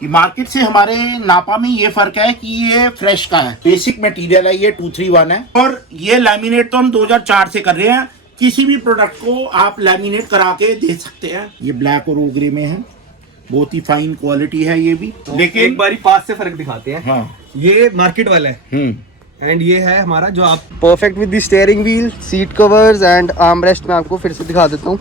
ये मार्केट से हमारे नापा में ये फर्क है कि ये फ्रेश का है, बेसिक मटेरियल है, ये 231 है। और ये लैमिनेट तो हम 2004 से कर रहे हैं। किसी भी प्रोडक्ट को आप लैमिनेट करा के दे सकते हैं। ये ब्लैक और ओग्रे में है, बहुत ही फाइन क्वालिटी है ये भी। तो लेकिन एक बारी पास से फर्क दिखाते हैं। हाँ, ये मार्केट वाला है एंड ये है हमारा जो आप perfect with the steering wheel, seat covers and arm rest. मैं आपको फिर से दिखा देता हूँ।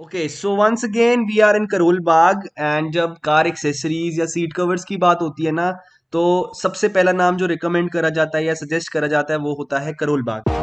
Okay, so once again we are in Karol Bagh and जब कार एक्सेसरीज या सीट कवर्स की बात होती है ना, तो सबसे पहला नाम जो रिकमेंड करा जाता है या सजेस्ट करा जाता है वो होता है Karol Bagh.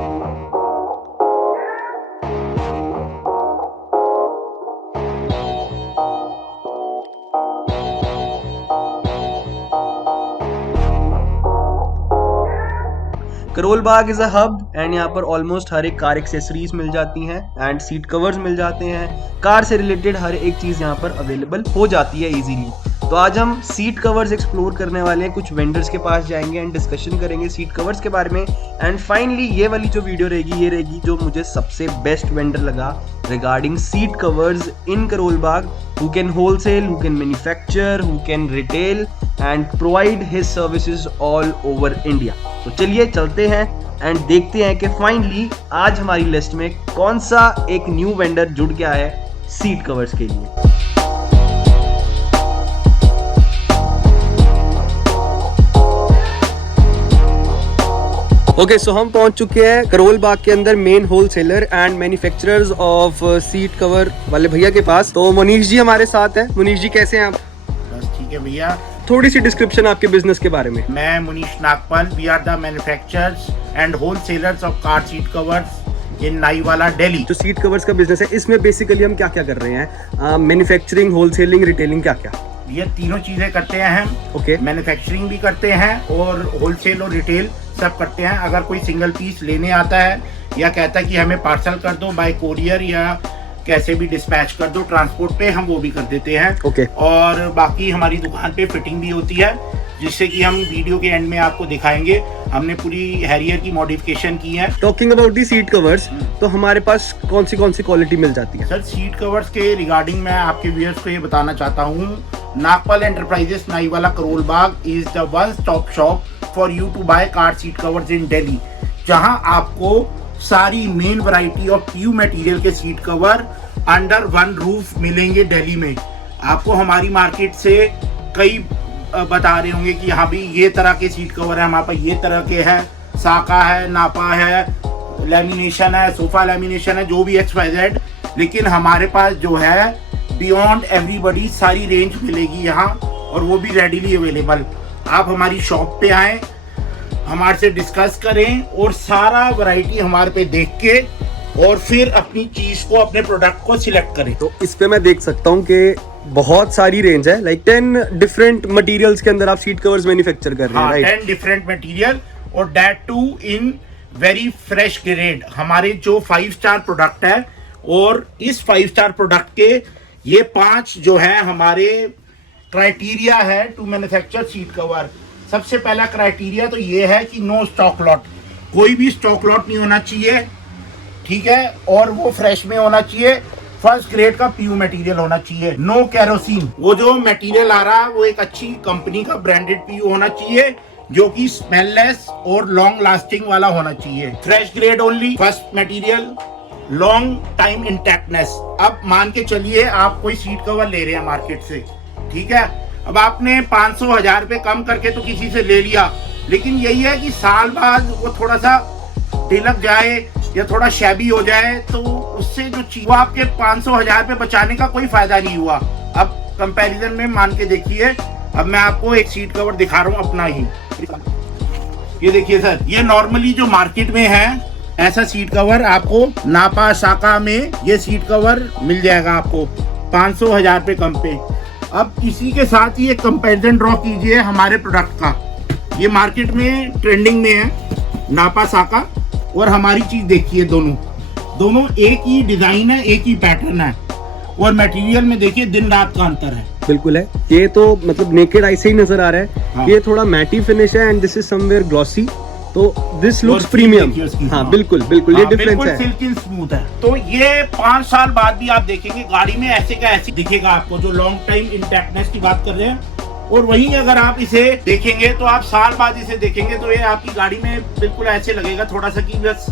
Karol Bagh is a hub and यहाँ पर ऑलमोस्ट हर एक कार एक्सेसरीज मिल जाती हैं एंड सीट कवर्स मिल जाते हैं। कार से रिलेटेड हर एक चीज यहाँ पर अवेलेबल हो जाती है इजीली। तो आज हम सीट कवर्स एक्सप्लोर करने वाले हैं, कुछ वेंडर्स के पास जाएंगे एंड डिस्कशन करेंगे सीट कवर्स के बारे में। एंड फाइनली ये वाली जो वीडियो रहेगी ये रहेगी जो मुझे सबसे बेस्ट वेंडर लगा regarding seat covers in Karol Bagh, who can wholesale, who can manufacture, who can retail and provide his services all over India। तो चलिए चलते हैं एंड देखते हैं कि फाइनली आज हमारी लिस्ट में कौन सा एक न्यू वेंडर जुड़ गया है सीट कवर्स के लिए। ओके, सो हम पहुंच चुके हैं करोल बाग के अंदर main wholesaler and manufacturers of seat cover वाले भैया के पास। तो मनीष जी हमारे साथ हैं। मनीष जी कैसे हैं आप? बस ठीक है भैया। थोड़ी सी डिस्क्रिप्शन आपके बिजनेस के बारे में। मैं Munish Nagpal, we are the manufacturers and wholesalers of car seat covers in Naiwala, Delhi. जो सीट कवर्स का बिजनेस है इसमें बेसिकली हम क्या क्या कर रहे हैं? मैन्युफैक्चरिंग, होलसेलिंग, रिटेलिंग, क्या क्या? ये तीनों चीजें करते हैं हम। ओके। मैन्युफैक्चरिंग भी करते हैं और होलसेल और रिटेल सब करते हैं। अगर कोई सिंगल पीस लेने आता है या कहता है कि हमें पार्सल कर दो बाय कोरियर या कैसे भी डिस्पैच कर दो ट्रांसपोर्ट पे, हम वो भी कर देते हैं। ओके। और बाकी हमारी दुकान पे फिटिंग भी होती है, जिससे कि हम वीडियो के एंड में आपको दिखाएंगे। हमने पूरी हैरियर की मॉडिफिकेशन की है। Talking about the seat covers, तो हमारे पास कौन सी क्वालिटी मिल जाती है? सर, सीट कवर्स के रिगार्डिंग मैं आपके व्यूअर्स को ये बताना चाहता हूँ, Nagpal enterprises Naiwala Karol Bagh is the one stop shop for you to buy car seat covers in Delhi, जहां आपको सारी main variety of PU material के seat cover under one roof मिलेंगे दिल्ली में। आपको हमारी मार्केट से कई बता रहे होंगे कि यहाँ भी ये तरह के सीट कवर है, हमारे पास ये तरह के हैं, साका है, नापा है, लैमिनेशन है, सोफा लैमिनेशन है, जो भी XYZ। लेकिन हमारे पास जो है बियॉन्ड एवरीबडी सारी रेंज मिलेगी यहाँ, और वो भी रेडीली अवेलेबल। आप हमारी शॉप पे आएँ, हमारे से डिस्कस करें और सारा वैरायटी हमारे पे देख के और फिर अपनी चीज को, अपने प्रोडक्ट को सिलेक्ट करें। तो इस पे मैं देख सकता हूँ कि बहुत सारी रेंज है, लाइक 10 डिफरेंट मटेरियल्स के अंदर आप सीट कवर्स मैन्युफैक्चर कर रहे हैं, राइट? 10 डिफरेंट मटेरियल और that too in very fresh grade. हमारे जो 5 स्टार प्रोडक्ट है, और इस 5 स्टार प्रोडक्ट के ये 5 जो है हमारे क्राइटेरिया है टू मैन्युफैक्चर सीट कवर। सबसे पहला क्राइटेरिया तो ये है कि नो स्टॉक लॉट, कोई भी स्टॉक लॉट नहीं होना चाहिए, ठीक है, और वो फ्रेश में होना चाहिए, फर्स्ट ग्रेड का पीयू मटेरियल होना चाहिए। नो केरोसिन, वो जो मटेरियल आ रहा है वो एक अच्छी कंपनी का ब्रांडेड पीयू होना चाहिए, जो कि स्मेललेस और लॉन्ग लास्टिंग वाला होना चाहिए। Fresh grade only, first material, long time intactness. अब मान के चलिए आप कोई सीट कवर ले रहे हैं मार्केट से, ठीक है, अब आपने 500-1000 रुपए कम करके तो किसी से ले लिया, लेकिन यही है कि साल बाद वो थोड़ा सा ढिलक जाए या थोड़ा शैबी हो जाए, तो उससे जो चीज, वो आपके 500-1000 रुपए बचाने का कोई फायदा नहीं हुआ। अब कंपैरिजन में मान के देखिए, अब मैं आपको एक सीट कवर दिखा रहा हूँ अपना ही। ये देखिए सर, ये नॉर्मली जो मार्केट में है ऐसा सीट कवर आपको नापा, साका में ये सीट कवर मिल जाएगा आपको 500-1000 रुपए कम पे। अब इसी के साथ ही एक कंपैरिजन ड्रॉ कीजिए हमारे प्रोडक्ट का। ये मार्केट में ट्रेंडिंग में है नापा, साका, और हमारी चीज देखिए, दोनों एक ही डिजाइन है, एक ही पैटर्न है, और मटेरियल में देखिए दिन रात का अंतर है। बिल्कुल है। ये तो मतलब नेकेड आई से ही नजर आ रहा है। हाँ। ये थोड़ा मैटी फिनिश है and this is somewhere glossy, तो दिस लुक्स और प्रीमियम। देखिए उसकी, हाँ हाँ। बिल्कुल बिल्कुल, ये डिफरेंस है। सिल्की स्मूथ है। तो ये 5 साल बाद भी आप देखेंगे गाड़ी में ऐसे का ऐसे दिखेगा आपको, जो लॉन्ग टाइम इंटैक्टनेस की बात कर रहे हैं। और वहीं अगर आप इसे देखेंगे तो आप साल बाद इसे देखेंगे तो ये आपकी गाड़ी में बिल्कुल ऐसे लगेगा थोड़ा सा कि बस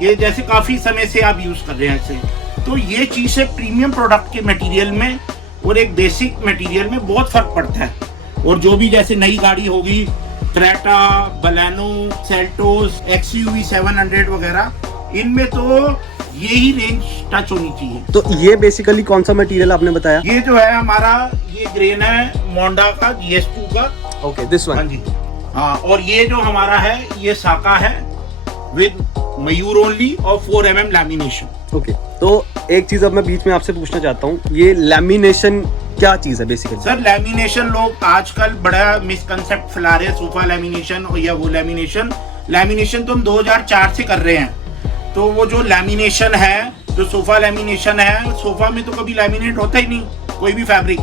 ये जैसे काफी समय से आप यूज कर रहे हैं इसे। तो ये चीज है प्रीमियम प्रोडक्ट के मटेरियल में और एक बेसिक मटेरियल में बहुत फर्क पड़ता है। और जो भी जैसे नई गाड़ी होगी, क्रेटा, बलेनो, सेल्टोस, एक्सयूवी 700 वगैरह, इनमें तो यही रेंज टच होनी चाहिए। तो ये बेसिकली कौन सा मटेरियल आपने बताया? ये जो है हमारा ये ग्रेन है मोंडा का, GS2 का। ओके, दिस हाँ वन। जी, हाँ। और ये जो हमारा है ये साका है विद मयूर ओनली और 4 mm लैमिनेशन। ओके, तो एक चीज अब मैं बीच में आपसे पूछना चाहता हूँ, ये लैमिनेशन क्या चीज है बेसिकली? सर लैमिनेशन लोग आजकल बड़ा मिसकंसेप्ट फैला रहे हैं, सोफा लैमिनेशन और या वो लैमिनेशन। लैमिनेशन तो हम 2004 से कर रहे हैं। तो वो जो लैमिनेशन है, जो सोफा लैमिनेशन है, सोफा में तो कभी लैमिनेट होता ही नहीं कोई भी फैब्रिक,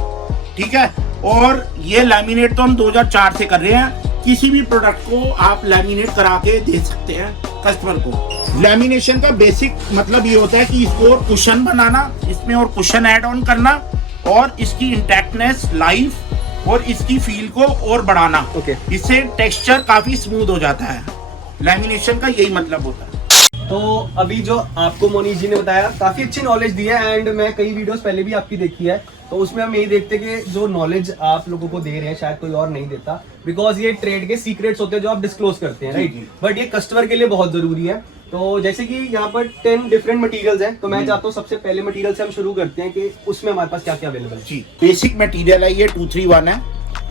ठीक है। और ये लैमिनेट तो हम 2004 से कर रहे हैं। किसी भी प्रोडक्ट को आप लैमिनेट करा के दे सकते हैं कस्टमर को। लैमिनेशन का बेसिक मतलब ये होता है कि इसको और कुशन बनाना, इसमें और कुशन ऐड ऑन करना और इसकी इंटैक्टनेस, लाइफ और इसकी फील को और बढ़ाना। ओके। इससे टेक्सचर काफी स्मूथ हो जाता है। लैमिनेशन का यही मतलब होता है। तो अभी जो आपको मोनीश जी ने बताया, काफी अच्छी नॉलेज दी है एंड मैं कई वीडियोस पहले भी आपकी देखी है, तो उसमें हम यही देखते हैं कि जो नॉलेज आप लोगों को दे रहे हैं शायद कोई और नहीं देता, बिकॉज ये ट्रेड के सीक्रेट्स होते हैं जो आप डिस्क्लोज करते हैं, राइट। बट ये कस्टमर के लिए बहुत जरूरी है। तो जैसे कि यहाँ पर 10 डिफरेंट मटेरियल्स हैं, तो मैं चाहता हूँ सबसे पहले मटेरियल से हम शुरू करते हैं कि उसमें हमारे पास क्या क्या अवेलेबल है। जी, बेसिक मटेरियल है ये 231 है।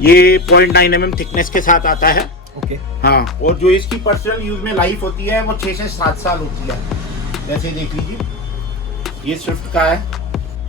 ये 0.9 mm थिकनेस के साथ आता है। ओके। हाँ, और जो इसकी पर्सनल यूज में लाइफ होती है वो 6 से 7 साल होती है। जैसे देख लीजिए ये स्विफ्ट का है,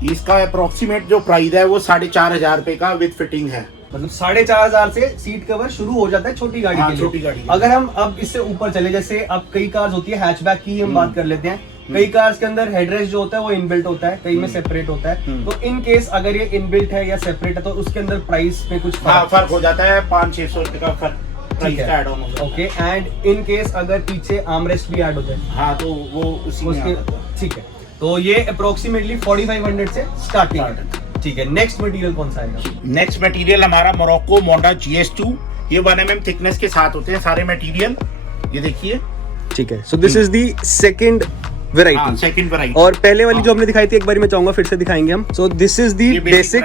इसका अप्रोक्सीमेट जो प्राइस है वो 4,500 रुपए का विद फिटिंग है। मतलब 4,500 से सीट कवर शुरू हो जाता है छोटी गाड़ी हाँ, के लिए। छोटी गाड़ी। अगर हम अब इससे ऊपर चले, जैसे अब कई कार्स होती है हैचबैक की हम बात कर लेते हैं, कई कार्स के अंदर हेडरेस्ट जो होता है वो इनबिल्ट होता है, कई में सेपरेट होता है। तो इन केस अगर ये इनबिल्ट है या सेपरेट है तो उसके अंदर प्राइस में कुछ फर्क हो जाता है, 500-600 रुपए का फर्क प्राइस का ऐड ऑन हो जाता है। ओके। एंड इन केस अगर पीछे आर्मरेस्ट भी ऐड हो जाए, हाँ, तो वो उसी में आता है। ठीक है। तो ये अप्रोक्सीमेटली 4500 से स्टार्टिंग है। ठीक है, नेक्स्ट मटेरियल कौन सा आएगा? नेक्स्ट मटेरियल हमारा मोरक्को मोंडा GS2। ये 1 mm थिकनेस के साथ होते हैं सारे मटेरियल। ये देखिए। ठीक है, so this is the second variety. Second variety. और पहले वाली जो हमने दिखाई थी एक बार मैं चाहूंगा फिर से दिखाएंगे हम। सो this is the basic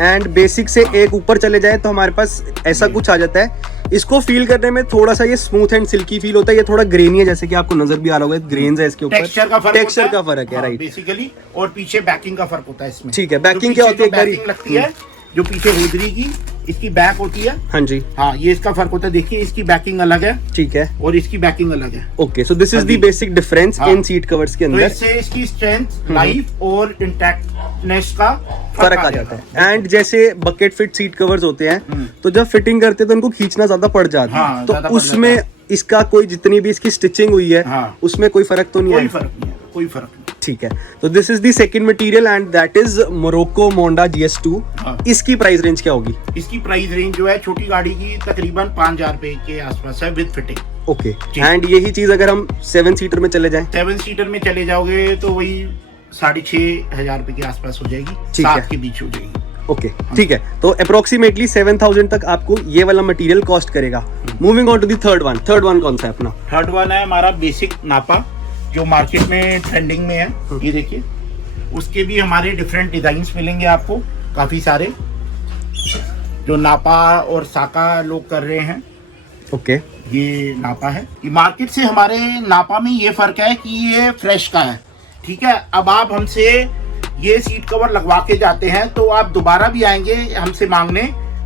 and basic से एक ऊपर चले जाए तो हमारे पास ऐसा कुछ आ जाता है। इसको फील करने में थोड़ा सा ये स्मूथ एंड सिल्की फील होता है। ये थोड़ा ग्रेनी है, जैसे कि आपको नजर भी आ रहा होगा, ग्रेन्स है इसके ऊपर। टेक्सचर का फर्क है, राइट, बेसिकली। और पीछे बैकिंग का फर्क होता है इसमें। ठीक है, बैकिंग क्या होती है? बैकिंग लगती है जो पीछे हुदरी की, इसकी बैक होती है। हाँ जी, हाँ, ये इसका फर्क होता है। देखिए इसकी बैकिंग अलग है, ठीक है, और इसकी बैकिंग अलग है। Okay. So this is the basic difference in seat covers के तो अंदर। इससे इसकी स्ट्रेंथ, लाइफ और इंटैक्टनेस का फर्क आ जाता है। एंड जैसे बकेट फिट सीट कवर्स होते हैं तो जब फिटिंग करते हैं तो उनको खींचना ज्यादा पड़ जाता है। हाँ, तो ज्यादा पड़ उसमें जाता इसका कोई जितनी भी इसकी स्टिचिंग हुई है, हाँ, उसमें कोई फर्क तो नहीं कोई है? फर्क नहीं है, कोई फर्क नहीं। ठीक है, तो this is the second material and that is Morocco Monda GS2। हाँ। इसकी प्राइस रेंज क्या होगी? इसकी प्राइस रेंज जो है छोटी गाड़ी की तकरीबन 5,000 रुपए के आसपास है विद फिटिंग। ओके। एंड यही चीज अगर हम 7 सीटर में चले जाएं? 7 सीटर में चले जाओगे तो वही 6,500 रुपए के आसपास हो जाएगी, ठीक है। 7 के बीच हो जाएगी। ओके, ठीक है। तो अप्रोक्सीमेटली 7,000 तक आपको ये वाला मटेरियल कॉस्ट करेगा। Moving on to the third one. Third one कौन सा है अपना? थर्ड वन है हमारा बेसिक नापा, जो मार्केट में ट्रेंडिंग में है। ये देखिए, उसके भी हमारे डिफरेंट डिजाइन्स मिलेंगे आपको, काफी सारे, जो नापा और साका लोग कर रहे हैं। ओके। ये नापा है। ये मार्केट से हमारे नापा में ये फर्क है कि ये फ्रेश का है, ठीक है। अब आप हमसे ये सीट कवर लगवा के जाते हैं तो आप दोबारा भी आएंगे हमसे मांगने,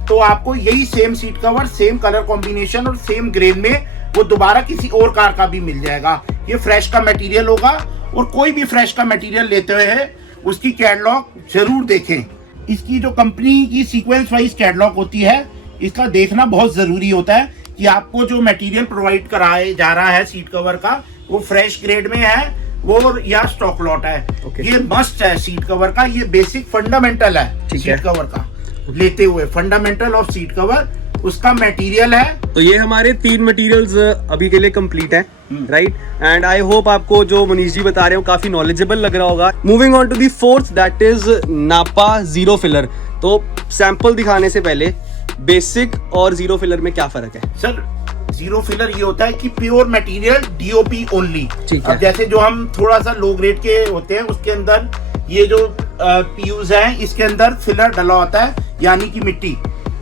तो आपको यही same seat cover, same colour combination और सेम ग्रेन में वो दोबारा किसी और कार का भी मिल जाएगा। ये फ्रेश का मटेरियल होगा। और कोई भी फ्रेश का मटेरियल लेते हुए उसकी कैटलॉग जरूर देखें। इसकी जो कंपनी की सीक्वेंस वाइज कैटलॉग होती है, इसका देखना बहुत जरूरी होता है कि आपको जो मटेरियल प्रोवाइड कराया जा रहा है सीट कवर का, वो फ्रेश ग्रेड में है वो या स्टॉक लॉट है। Okay. ये मस्ट है सीट कवर का, ये बेसिक फंडामेंटल है सीट कवर का। लेते हुए फंडामेंटल ऑफ सीट कवर उसका मटेरियल है। तो ये हमारे 3 मटेरियल्स अभी के लिए कंप्लीट है, राइट। एंड आई होप आपको जो मनीष जी बता रहे हो काफी नॉलेजेबल लग रहा होगा। Moving on to the fourth, that is Napa zero filler. तो सैंपल दिखाने से पहले बेसिक और जीरो फिलर में क्या फर्क है? सर जीरो फिलर ये होता है कि प्योर मटेरियल डीओपी ओनली। ठीक है। अब जैसे जो हम थोड़ा सा लो ग्रेड के होते हैं उसके अंदर ये जो पीयूज है इसके अंदर फिलर डला होता है, यानी कि मिट्टी,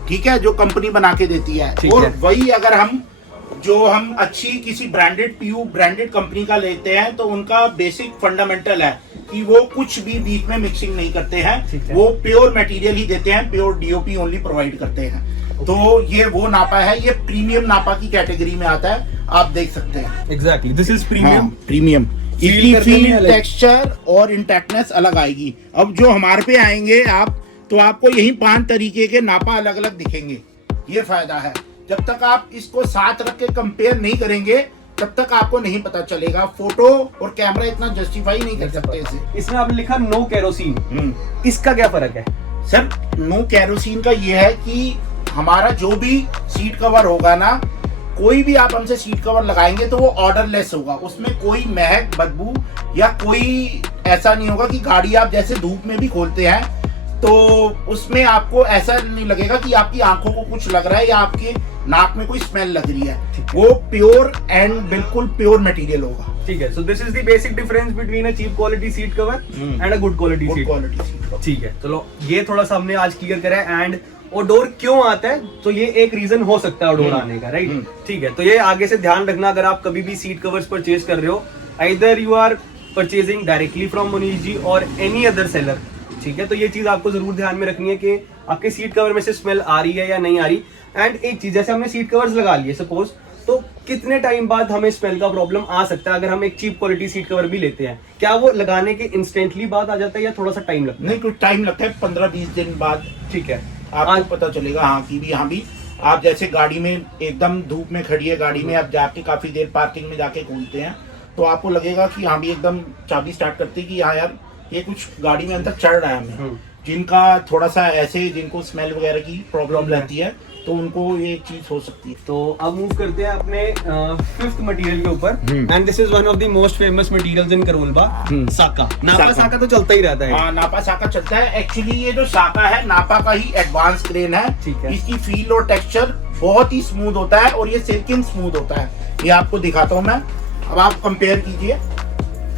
ठीक है, जो कंपनी बना के देती है। और वही अगर हम अच्छी किसी ब्रांडेड पीयू ब्रांडेड कंपनी का लेते हैं तो उनका बेसिक फंडामेंटल है कि वो कुछ भी बीच में मिक्सिंग नहीं करते हैं, वो प्योर मटेरियल ही देते हैं, प्योर डीओपी ओनली प्रोवाइड करते हैं। तो ये वो नापा है, ये प्रीमियम नापा की कैटेगरी में आता है, आप देख सकते हैं। Exactly, this is premium. Premium इसकी फील, टेक्सचर और इंटैक्टनेस अलग आएगी। अब जो हमारे पे आएंगे आप, तो आपको यही 5 तरीके के नापा अलग अलग दिखेंगे। ये फायदा है, जब तक आप इसको साथ रख के कंपेयर नहीं करेंगे तब तक आपको नहीं पता चलेगा। फोटो और कैमरा इतना जस्टिफाई नहीं कर सकते इसे। इसमें आपने लिखा नो केरोसिन, इसका क्या फर्क है? सर नो केरोसिन का ये है कि हमारा जो भी सीट कवर होगा ना, कोई भी आप हमसे सीट कवर लगाएंगे तो वो ऑर्डरलेस होगा, उसमें कोई महक बदबू या कोई ऐसा नहीं होगा कि गाड़ी आप जैसे धूप में भी खोलते हैं तो उसमें आपको ऐसा नहीं लगेगा कि आपकी आंखों को कुछ लग रहा है या आपके नाक में कोई स्मेल लग रही है। वो प्योर एंड बिल्कुल प्योर मटेरियल होगा। ठीक है, so this is the basic difference between a cheap quality seat cover and a good quality seat cover. ठीक है, चलो ये थोड़ा सा हमने आज क्लियर करा है। एंड ओडोर क्यों आता है, तो ये एक रीजन हो सकता है ओडोर आने का, राइट। ठीक है, तो ये आगे से ध्यान रखना अगर आप कभी भी सीट कवर्स परचेज कर रहे हो, either you are purchasing directly from Manish ji और एनी अदर सेलर। ठीक है, तो ये चीज आपको जरूर ध्यान में रखनी है कि आपके सीट कवर में से स्मेल आ रही है या नहीं आ रही। एंड एक चीज, जैसे हमने सीट कवर्स लगा लिए सपोज, तो कितने टाइम बाद हमें स्मेल का प्रॉब्लम आ सकता है अगर हम एक चीप क्वालिटी सीट कवर भी लेते हैं? क्या वो लगाने के इंस्टेंटली बाद आ जाता है या थोड़ा सा टाइम लगता है? नहीं, कुछ टाइम लगता है, 15-20 दिन बाद। ठीक है, आपको पता चलेगा। हाँ भी आप जैसे गाड़ी में एकदम धूप में खड़ी है गाड़ी में, आप जाके काफी देर पार्किंग में जाके खोलते हैं तो आपको लगेगा कि हाँ भी एकदम चाबी स्टार्ट करते कि हाँ यार ये कुछ गाड़ी में अंदर चढ़ रहा है हमें। जिनका थोड़ा सा ऐसे, जिनको स्मेल वगैरह की प्रॉब्लम रहती है तो उनको ये चीज हो सकती है। तो अब मूव करते हैं अपने फिफ्थ मटेरियल के ऊपर। And this is one of the most famous materials in करोलबा, साका। नापा साका तो चलता ही रहता है। हाँ, नापा साका चलता है। एक्चुअली ये जो साका है नापा का ही एडवांस क्रेन है। ठीक है, इसकी फील और टेक्सचर बहुत ही स्मूथ होता है और ये सिल्किन स्मूथ होता है। ये आपको दिखाता हूँ मैं। अब आप कंपेयर कीजिए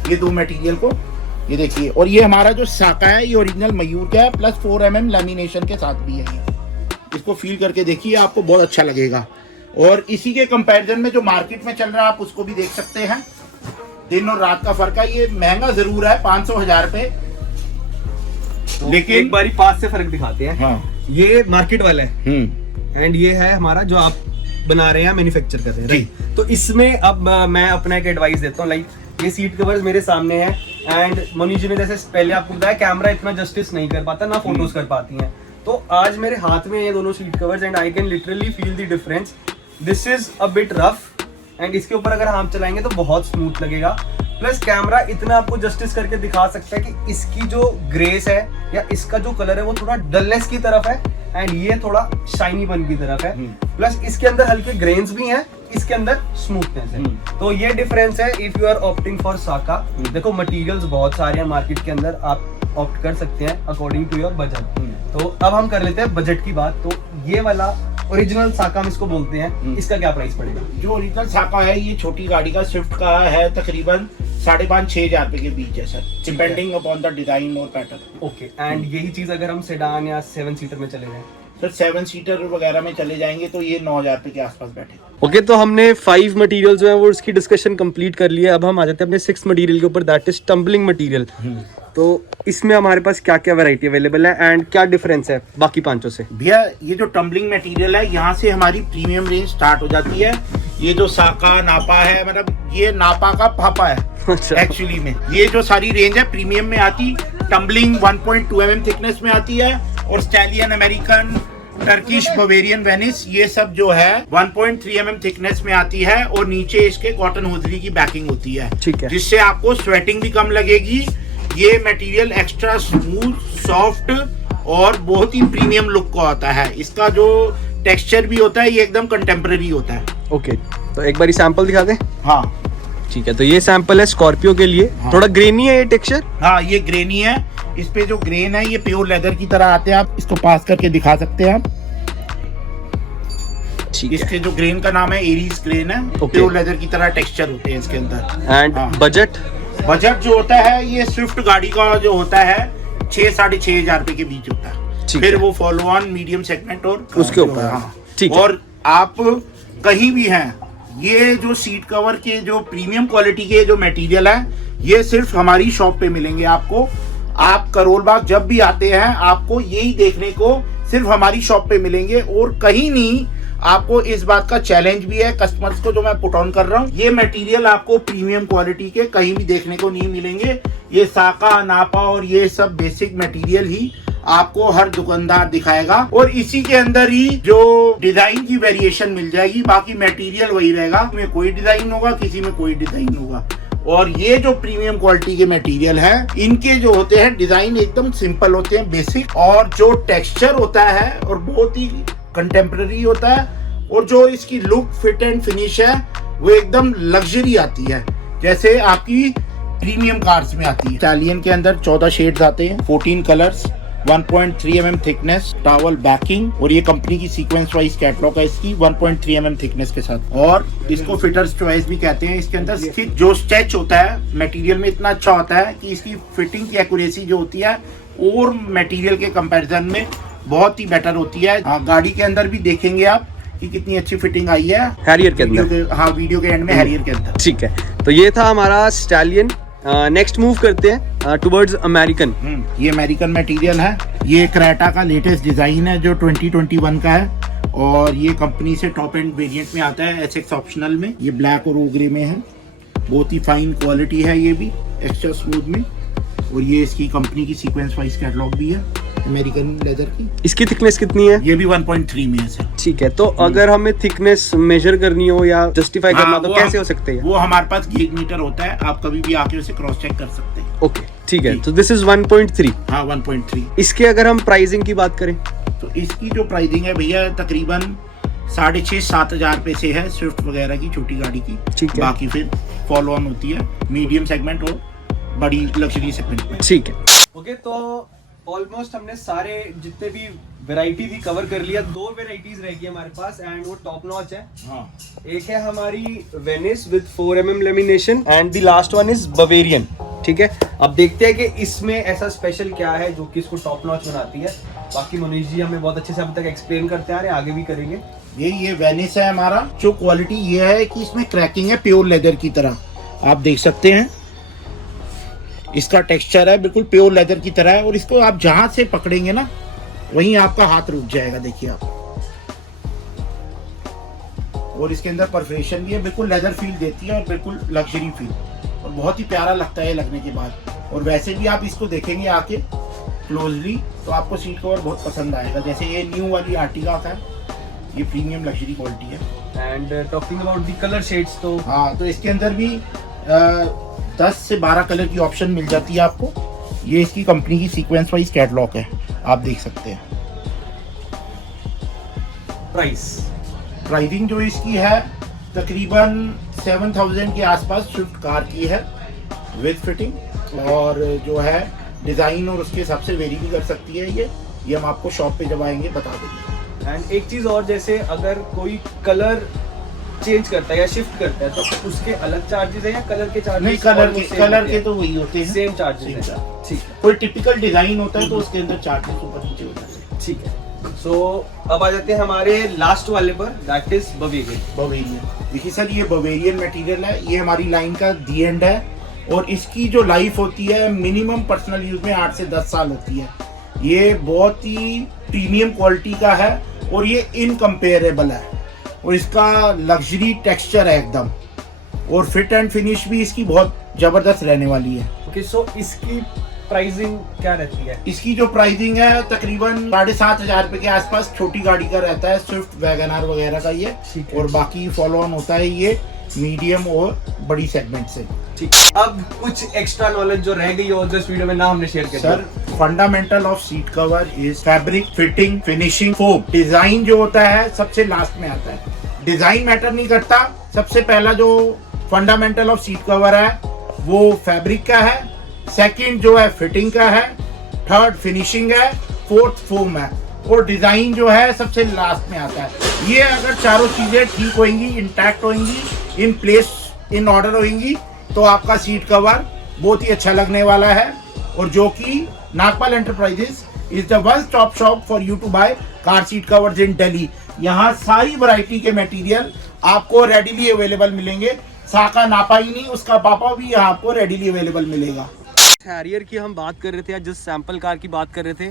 ये दो मटेरियल को, ये देखिए। और ये हमारा जो साका है ये ओरिजिनल मयूर का है, प्लस 4 mm लैमिनेशन के साथ भी है। ये इसको फील करके देखिए, आपको बहुत अच्छा लगेगा। और इसी के कंपैरिजन में जो मार्केट में चल रहा है आप उसको भी देख सकते हैं। दिन और रात का फर्क है। ये महंगा जरूर है, 500-1000 रुपए, तो लेकिन एक बारी पास से फर्क दिखाते हैं। हाँ, ये मार्केट वाला है एंड ये है हमारा जो आप बना रहे हैं, मैन्युफैक्चर कर रहे हैं, राइट। तो इसमें अब मैं अपना एक एडवाइस देता हूँ। लाइक ये सीट कवर्स मेरे सामने है एंड मनीष जी ने जैसे पहले आपको बताया कैमरा इतना जस्टिस नहीं कर पाता, ना फोटोज कर पाती हैं। तो आज मेरे हाथ में ये दोनों seat covers and I can literally feel the difference. This is a bit rough and इसके ऊपर अगर हाथ चलाएंगे तो बहुत स्मूथ लगेगा। प्लस कैमरा इतना आपको जस्टिस करके दिखा सकता है कि इसकी जो ग्रेस है या इसका जो कलर है वो थोड़ा डलनेस की तरफ है एंड ये थोड़ा शाइनीपन की तरफ है। प्लस इसके अंदर हल्के ग्रेन्स भी हैं, इसके अंदर स्मूथनेस है। तो ये डिफरेंस है if you are opting for साका। देखो मटेरियल्स बहुत सारे हैं मार्केट के अंदर, आप ऑप्ट कर सकते हैं अकॉर्डिंग टू योर बजट। तो अब हम कर लेते हैं बजट की बात। तो ये वाला ओरिजिनल साका हम इसको बोलते हैं, इसका क्या प्राइस पड़ेगा? जो ओरिजिनल साका है ये छोटी गाड़ी का स्विफ्ट का है, तकरीबन 5,500-6,000 रुपए के बीच है sir, depending upon the design और पैटर्न। ओके, एंड यही चीज अगर हम सेडान या 7 सीटर में चले जाएं सर, 7 सीटर वगैरह में चले जाएंगे तो ये 9,000 रुपए के आसपास बैठेगा। ओके, तो हमने 5 मटेरियल जो है वो उसकी डिस्कशन कंप्लीट कर लिया। अब हम आ जाते हैं अपने 6th मटेरियल के ऊपर, दैट इज टम्बलिंग मटेरियल। तो इसमें हमारे पास क्या क्या वैरायटी अवेलेबल है एंड क्या डिफरेंस है बाकी पांचों से? भैया ये जो टम्बलिंग मटेरियल है यहाँ से हमारी प्रीमियम रेंज स्टार्ट हो जाती है। ये जो साका नापा है, मतलब ये नापा का पापा है एक्चुअली में। ये जो सारी रेंज है प्रीमियम में आती, टम्बलिंग 1.2 mm थिकनेस में आती है और stallion, American, Turkish, Bavarian, Venice, ये सब जो है 1.3 mm थिकनेस में आती है और नीचे इसके कॉटन होजरी की बैकिंग होती है। ठीक है, जिससे आपको स्वेटिंग भी कम लगेगी। ये मटेरियल एक्स्ट्रा स्मूथ, सॉफ्ट और बहुत ही प्रीमियम लुक का होता है। इसका जो टेक्सचर भी होता है ये एकदम कंटेम्प्रेरी होता है। ओके, तो एक बार सैंपल दिखा दें। हाँ ठीक है, तो ये सैंपल है स्कॉर्पियो के लिए। हाँ। थोड़ा ग्रेनी है ये टेक्सचर। हाँ ये ग्रेनी है, इस पे जो ग्रेन है ये प्योर लेदर की तरह आते हैं। आप इसको पास करके दिखा सकते हैं आप। ठीक है, इसके जो ग्रेन का नाम है एरीज ग्रेन है। Okay. प्योर लेदर की तरह टेक्सचर होते हैं इसके अंदर। एंड हाँ। बजट बजट जो होता है ये स्विफ्ट गाड़ी का जो होता है 6-6.5 रुपए के बीच होता है। ठीक फिर है। वो फॉलो ऑन मीडियम सेगमेंट और उसके ऊपर। हाँ। ठीक है। और आप कहीं भी हैं, ये जो सीट कवर के जो प्रीमियम क्वालिटी के जो मटेरियल है ये सिर्फ हमारी शॉप पे मिलेंगे आपको। आप करोल बाग जब भी आते हैं आपको यही देखने को सिर्फ हमारी शॉप पे मिलेंगे और कहीं नहीं। आपको इस बात का चैलेंज भी है कस्टमर्स को जो मैं पुट ऑन कर रहा हूँ, ये मटेरियल आपको प्रीमियम क्वालिटी के कहीं भी देखने को नहीं मिलेंगे। ये साका नापा और ये सब बेसिक मटेरियल ही आपको हर दुकानदार दिखाएगा और इसी के अंदर ही जो डिजाइन की वेरिएशन मिल जाएगी, बाकी मटेरियल वही रहेगा। किसी में कोई डिजाइन होगा, किसी में कोई डिजाइन होगा। और ये जो प्रीमियम क्वालिटी के मटेरियल है इनके जो होते हैं डिजाइन एकदम सिंपल होते हैं, बेसिक, और जो टेक्सचर होता है और बहुत ही कंटेम्प्रेरी होता है और जो इसकी लुक फिट एंड फिनिश है वो एकदम लग्जरी आती है जैसे आपकी प्रीमियम कार्स में आती है। इटालियन के अंदर 14 शेड्स आते हैं, 14 colours, 1.3 mm thickness, towel banking और ये कंपनी की सीक्वेंस वाइज कैटलॉग है इसकी 1.3 mm थिकनेस के साथ। और इसको फिटर्स चॉइस भी कहते हैं। इसके अंदर जो स्ट्रेच होता है मटेरियल में इतना अच्छा होता है कि इसकी फिटिंग की एक्यूरेसी जो होती है और मटेरियल के कंपैरिजन में बहुत ही बेटर होती है। हाँ, गाड़ी के अंदर भी देखेंगे आप कि कितनी अच्छी फिटिंग आई है हैरियर के अंदर। हाँ, वीडियो के एंड में हैरियर के अंदर। ठीक है, तो ये था हमारा स्टैलियन। नेक्स्ट मूव करते हैं टुवर्ड्स अमेरिकन। ये अमेरिकन मटेरियल है। ये क्रेटा का लेटेस्ट डिजाइन है जो 2021 का है और ये कंपनी से टॉप एंड वेरिएंट में आता है SX ऑप्शनल में। ये ब्लैक और ओग्रे में है, बहुत ही फाइन क्वालिटी है ये भी, एक्स्ट्रा स्मूथ में। और ये इसकी कंपनी की सीक्वेंस वाइज कैटलॉग भी है अमेरिकन लेदर की। इसकी थिकनेस कितनी है? ये भी 1.3 में है सर। ठीक है, तो अगर हमें थिकनेस मेजर करनी हो या जस्टिफाई करना तो कैसे हो सकते हैं? वो हमारे पास गेज मीटर होता है, आप कभी भी आके उसे क्रॉस चेक कर सकते हैं। ओके, ठीक है, तो दिस इज 1.3। हाँ 1.3। इसके अगर हम प्राइसिंग की बात करें तो इसकी जो प्राइसिंग है भैया तकरीबन 6,500-7 हजार रुपए से है स्विफ्ट वगैरह की छोटी गाड़ी की। ठीक है। बाकी फिर फॉलो ऑन होती है मीडियम सेगमेंट और बड़ी लग्जरी सेगमेंट में। ठीक है। ओके, तो ऑलमोस्ट हमने सारे जितने भी वैरायटी थी कवर कर लिया। 2 वैरायटीज रह गई हमारे पास एंड वो टॉप नॉच है। हाँ। एक है हमारी Venice with 4 mm lamination and the last one is Bavarian. ठीक है, अब देखते हैं कि इसमें ऐसा स्पेशल क्या है जो कि इसको टॉप नॉच बनाती है। बाकी मनीष जी हमें बहुत अच्छे से अभी तक एक्सप्लेन करते आ रहे हैं, आगे भी करेंगे। ये वेनिस है हमारा। जो क्वालिटी ये है कि इसमें क्रैकिंग है प्योर लेदर की तरह, आप देख सकते हैं। इसका टेक्सचर है बिल्कुल प्योर लेदर की तरह है और इसको आप जहां से पकड़ेंगे ना वहीं आपका हाथ रुक जाएगा, देखिए आप। और इसके अंदर परफोरेशन भी है, बिल्कुल लेदर फील देती है और बिल्कुल लग्जरी फील, और बहुत ही प्यारा लगता है लगने के बाद। और वैसे भी आप इसको देखेंगे आके क्लोजली तो आपको सीट कवर बहुत पसंद आएगा। जैसे ये न्यू वाली आर्टिगा का है, ये प्रीमियम लग्जरी क्वालिटी है। And talking about the colour shades, तो हाँ, तो इसके अंदर भी 10 से 12 कलर की ऑप्शन मिल जाती है आपको। ये इसकी कंपनी की सीक्वेंस वाइज कैटलॉग है, आप देख सकते हैं। प्राइसिंग जो इसकी है तकरीबन 7,000 के आसपास स्विफ्ट कार की है विद फिटिंग, और जो है डिजाइन और उसके हिसाब से वेरी भी कर सकती है। ये हम आपको शॉप पे जब आएंगे बता देंगे। एंड एक चीज और, जैसे अगर कोई कलर चेंज करता है या शिफ्ट करता है तो उसके अलग चार्जेस है या कलर के चार्जेस? नहीं, कलर के तो वही होते हैं, सेम चार्जेस है। ठीक है, कोई टिपिकल डिजाइन होता है तो उसके अंदर चार्जेस ऊपर नीचे हो जाते हैं। ठीक है। सो अब आ जाते हैं हमारे लास्ट वाले पर, दैट इज बवेरियन। देखिए सर, ये बवेरियन मटेरियल है, ये हमारी लाइन का दी एंड है और इसकी जो लाइफ होती है मिनिमम पर्सनल यूज में 8 से 10 साल होती है। ये बहुत ही प्रीमियम क्वालिटी का है और ये इनकम्पेरेबल है और इसका लग्जरी टेक्सचर है एकदम, और फिट एंड फिनिश भी इसकी बहुत जबरदस्त रहने वाली है। ओके, सो इसकी प्राइसिंग क्या रहती है? इसकी जो प्राइसिंग है तकरीबन 7,500 रुपए के आसपास छोटी गाड़ी का रहता है, स्विफ्ट वैगनआर वगैरह का ये। और बाकी फॉलो ऑन होता है ये मीडियम और बड़ी सेगमेंट से। ठीक, अब कुछ एक्स्ट्रा नॉलेज जो रह गई हो जिस वीडियो में ना हमने शेयर किया sir, fundamental of seat cover is fabric, fitting, finishing, foam. Design जो होता है सबसे लास्ट में आता है, डिजाइन मैटर नहीं करता। सबसे पहला जो फंडामेंटल ऑफ सीट कवर है वो फैब्रिक का है, सेकंड जो है फिटिंग का है, थर्ड फिनिशिंग है, फोर्थ फोम है, और डिजाइन जो है सबसे लास्ट में आता है। ये अगर चारों चीजें ठीक होंगी, इंटैक्ट होंगी, इन प्लेस, इन ऑर्डर होंगी, तो आपका सीट कवर बहुत ही अच्छा लगने वाला है। और जो कि Nagpal enterprises is the one stop shop for you to buy car seat covers in Delhi. यहाँ सारी वैरायटी के मटेरियल आपको रेडीली अवेलेबल मिलेंगे। साका नापा ही नहीं, उसका पापा भी यहाँ आपको रेडीली अवेलेबल मिलेगा। हैरियर की हम बात कर रहे थे, या जिस सैंपल कार की बात कर रहे थे,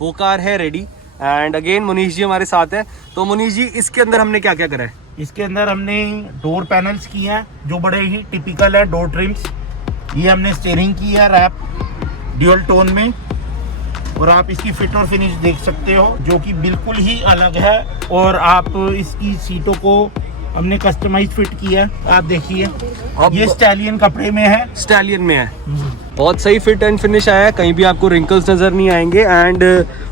वो कार है ready. And again Manish ji हमारे साथ है। तो मनीष जी, इसके अंदर हमने क्या क्या करा है? इसके अंदर हमने डोर पैनल्स किए हैं जो बड़े ही टिपिकल है, डोर ट्रिम्स। ये हमने स्टीयरिंग की है रैप ड्यूअल टोन में, और आप इसकी फिट और फिनिश देख सकते हो जो कि बिल्कुल ही अलग है। और आप इसकी सीटों को हमने कस्टमाइज फिट किया है, आप देखिए। ये स्टैलियन कपड़े में है, स्टैलियन में है। बहुत सही फिट एंड फिनिश आया है, कहीं भी आपको रिंकल्स नजर नहीं आएंगे। एंड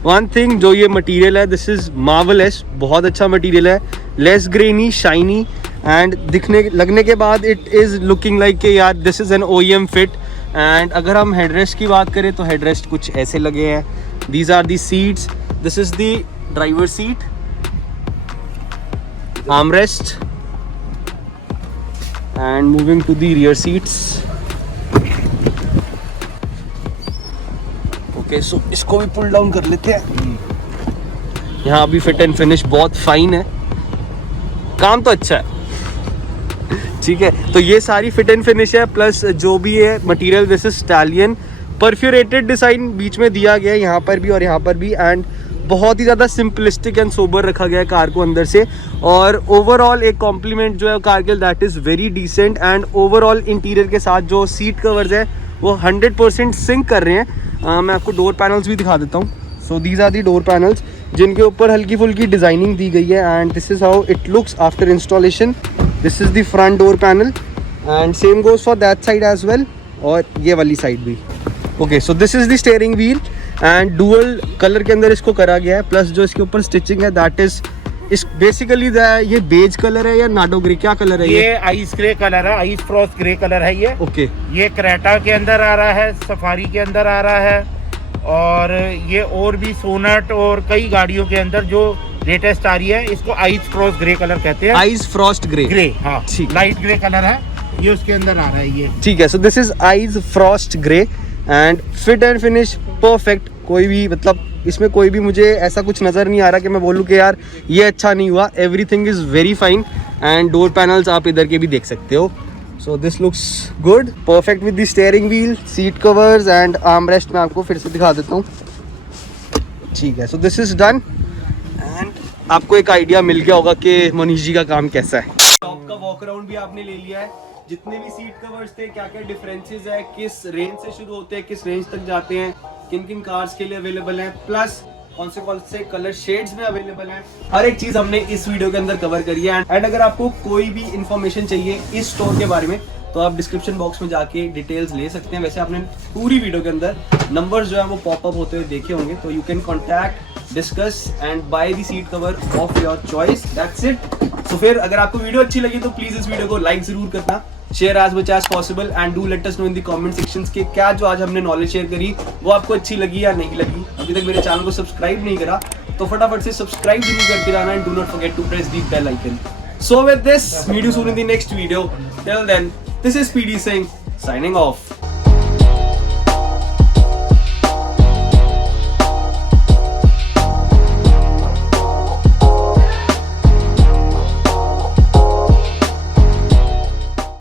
वन थिंग, जो ये मटेरियल है, दिस इज मार्वलस, बहुत अच्छा मटेरियल है, लेस ग्रेनी, शाइनी, एंड दिखने लगने के बाद इट इज लुकिंग लाइक के यार this is an OEM fit. And अगर हम हेडरेस्ट की बात करें तो हेडरेस्ट कुछ ऐसे लगे हैं। These are the seats, this is the driver seat, armrest, and moving to the rear seats. Okay, so इसको भी पुल डाउन कर लेते हैं। यहाँ भी फिट एंड फिनिश बहुत फाइन है, काम तो अच्छा है। ठीक है, तो ये सारी फिट एंड फिनिश है, प्लस जो भी है material, this is stallion perforated design बीच में दिया गया है, यहाँ पर भी और यहाँ पर भी। एंड बहुत ही ज़्यादा सिंपलिस्टिक एंड सोबर रखा गया है कार को अंदर से। और ओवरऑल एक कॉम्प्लीमेंट जो है कार के, that is very decent. And overall interior के साथ जो सीट कवर्स है वो 100% सिंक कर रहे हैं। मैं आपको डोर पैनल्स भी दिखा देता हूँ। So these are the door panels जिनके ऊपर हल्की फुल्की डिजाइनिंग दी गई है। And this is how it looks after installation. This is the front door panel and same goes for that side as well, और ये वाली साइड भी। Okay, so this is the steering wheel and dual colour के अंदर इसको करा गया है। प्लस जो इसके ऊपर स्टिचिंग है दैट इज इस बेसिकली ये बेज कलर है या नाडो ग्रे, क्या कलर है? ये आइस ग्रे कलर है, आइस फ्रॉस्ट ग्रे कलर है ये। ओके, ये क्रेटा के अंदर आ रहा है, सफारी के अंदर आ रहा है, और ये और भी सोनट और कई गाड़ियों के अंदर जो लेटेस्ट आ रही है, इसको आइस फ्रॉस्ट ग्रे कलर कहते हैं। आइस फ्रॉस्ट ग्रे, हाँ, ठीक, लाइट ग्रे कलर है, ये उसके अंदर आ रहा है ये। ठीक है। So this is ice Frost grey and fit and finish perfect. कोई भी मतलब इसमें कोई भी मुझे ऐसा कुछ नज़र नहीं आ रहा कि मैं बोलूँ कि यार ये अच्छा नहीं हुआ। Everything is very fine. And door panels आप इधर के भी देख सकते हो। So this looks good, perfect with the steering wheel, seat covers and arm rest. मैं आपको फिर से दिखा देता हूँ। ठीक है, so this is done and आपको एक आइडिया मिल गया होगा कि मनीष जी का काम कैसा है। टॉप का वॉक अराउंड भी आपने ले लिया है, जितने भी सीट कवर्स थे, क्या क्या डिफरेंसेस है, किस रेंज से शुरू होते हैं, किस रेंज तक जाते हैं, किन किन कार्स के लिए अवेलेबल है, प्लस कौन से कलर शेड्स में अवेलेबल है, हर एक चीज हमने इस वीडियो के अंदर कवर करी है। एंड अगर आपको कोई भी इंफॉर्मेशन चाहिए इस स्टोर के बारे में तो आप डिस्क्रिप्शन बॉक्स में जाके डिटेल्स ले सकते हैं। वैसे आपने पूरी वीडियो के अंदर नंबर्स जो है वो पॉपअप होते हुए देखे होंगे, तो you can contact, discuss and by the seat cover of your choice. That's it. तो फिर अगर आपको वीडियो अच्छी लगी तो प्लीज इस वीडियो को लाइक जरूर करना, share as much as possible and do let us know in the comment sections के क्या जो आज हमने नॉलेज शेयर करी वो आपको अच्छी लगी या नहीं लगी। अभी तक मेरे चैनल को सब्सक्राइब नहीं करा तो फटाफट से सब्सक्राइब जरूर करके रहना and do not forget to press the bell icon. So with this, meet you soon in the next video. Till then, this is PD Singh signing off.